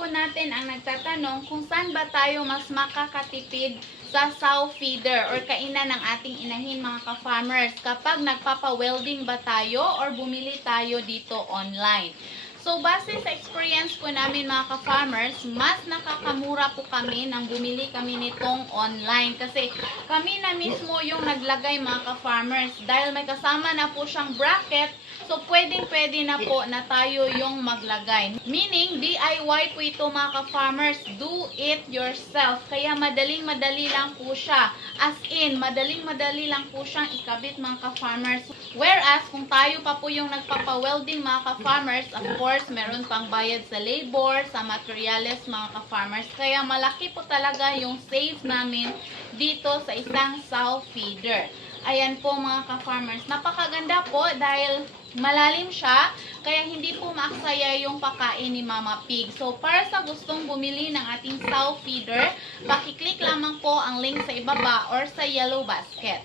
po natin ang nagtatanong kung saan ba tayo mas makakatipid sa sow feeder or kainan ng ating inahin mga ka-farmers kapag nagpapa-welding ba tayo or bumili tayo dito online. So, base sa experience po namin mga ka-farmers, mas nakakamura po kami nang bumili kami nitong online. Kasi kami na mismo yung naglagay mga ka-farmers. Dahil may kasama na po siyang bracket, so pwedeng-pwede na po na tayo yung maglagay. Meaning, DIY po ito mga ka-farmers. Do it yourself. Kaya madaling-madali lang po siya. As in, madaling-madali lang po siyang ikabit mga ka-farmers. Whereas, kung tayo pa po yung nagpapa-welding mga ka-farmers, of course, meron pang bayad sa labor, sa materials mga ka-farmers. Kaya malaki po talaga yung save namin dito sa isang sow feeder. Ayan po mga ka-farmers. Napakaganda po dahil malalim siya, kaya hindi po maaksaya yung pakain ni Mama Pig. So, para sa gustong bumili ng ating sow feeder, pakiclick lamang po ang link sa ibaba or sa yellow basket.